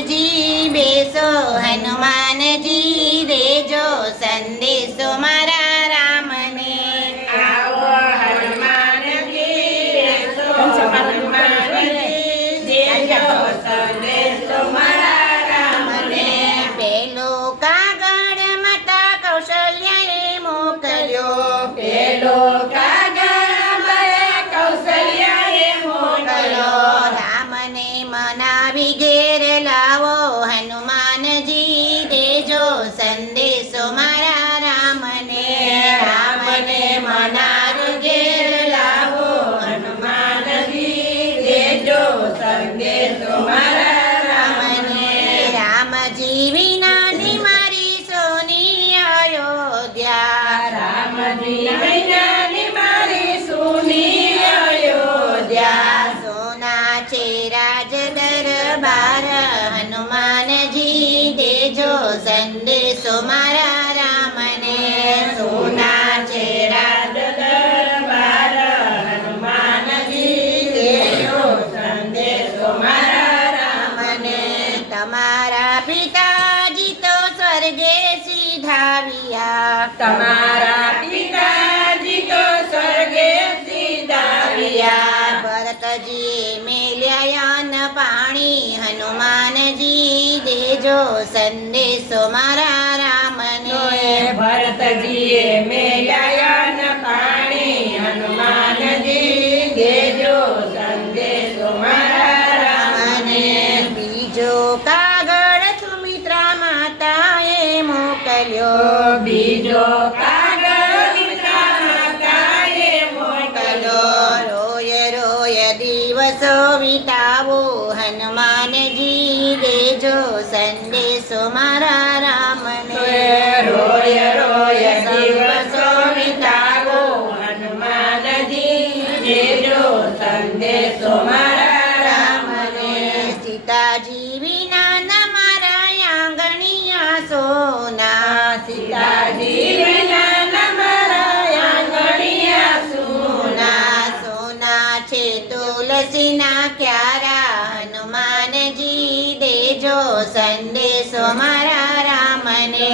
હનુમાનજી બેસો હનુમાનજી દેજો સંદેશો મારા રામને. આવો હનુમાનજી રેસો હનુમાનજી દેજો સંદેશો મારા રામને. પેલો કાગળ માતા કૌશલ્યાએ મોકલ્યો. પેલો કાગળ સંદેશો મારા રામને રામજી વિનાની મારી સોની અયોધ્યા. રામજી વિનાની મારી સુની અયોધ્યા. સોના છે રાજ દરબાર હનુમાનજી દેજો સંદેશો મારા સ્વર્ગે ધાવ્યા તમારા પિતાજી તો સ્વર્ગે સીધાવ્યા ભરતજી મેલ્યાયન પાણી હનુમાનજી દેજો સંદેશો મારા રામને. ભરતજીએ મેલાયન દિવસો વિતાવો હનુમાનજી દેજો સંદેશો મારા રામને. રોય રોય દિવસો વિતાવો હનુમાનજી દેજો સંદેશો તુલસીના ક્યારા હનુમાનજી દેજો સંદેશો મારા રામને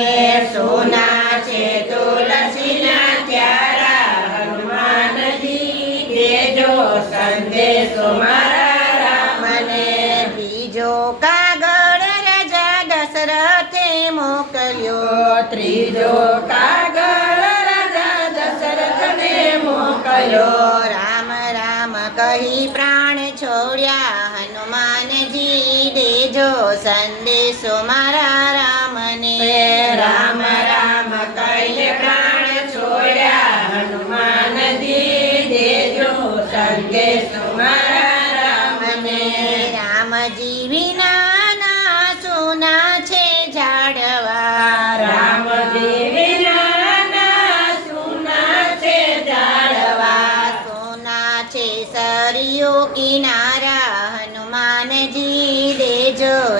સોના છે તુલસીના ક્યારા હનુમાનજી દેજો સંદેશો મારા રામને બીજો કાગળ રજા દશરથે મોકલ્યો ત્રીજો કાગળ રજા દશરથને મોકલ્યો કહી પ્રાણ છોડ્યા, હનુમાનજી દેજો સંદેશો મારા રામને. રામ રામ કહી પ્રાણ છોડ્યા, હનુમાનજી દેજો સંદેશો મારા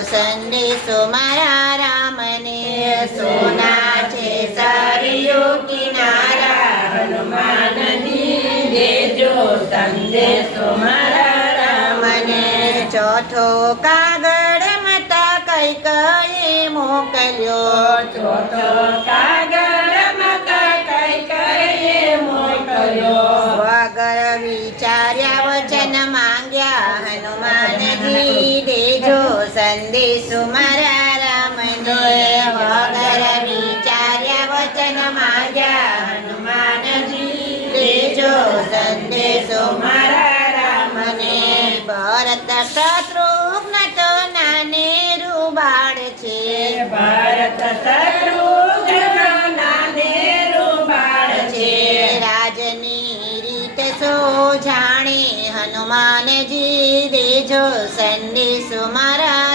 સંદેશો મારા રામને. સોના છે સરિયો કિનારા હનુમાનની દેજો સંદેશો મારા રામને. ચોથો કાગળ મતા કઈ કઈ મોકલ્યો. ચોથો કાગળ મારા રામને વગર વિચાર્યા વચન માંગ્યા હનુમાનજી. દેજો સંદેશો મારા રામને. ભરત શત્રુઘ્ન તો નાને રૂબાળ છે. ભારત શત્રુઘ્ન નાને રૂબાળ છે. રાજની રીત સો જાણે હનુમાનજી. દેજો સંદેશો મારા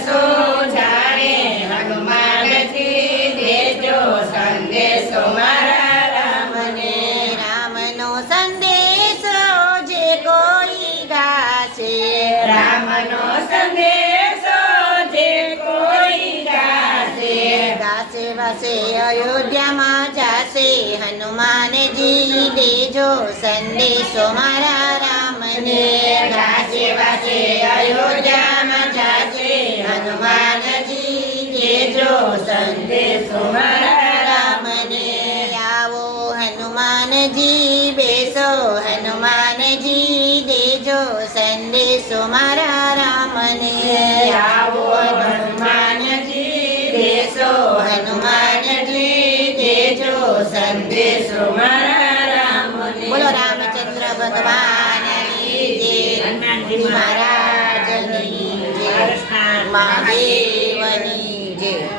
રીત જાણે હનુમાનજી દેજો સંદેશો મારા રામને રામનો સંદેશો જે કોઈ ગાશે રામનો સંદેશો જે કોઈ ગાશે ગાશે વાસે અયોધ્યામાં જાશે હનુમાનજી દેજો સંદેશો મારા રામને ગાશે વાસે જાશે સંદેશો મારા રામને આવો હનુમાનજી બેસો હનુમાનજી દેજો સંદેશો મારા રામને આવો હનુમાનજી દેશો હનુમાનજી દેજો સંદેશો મારા રામને બોલો રામચંદ્ર ભગવાન મહારાજની મહાદેવની જય.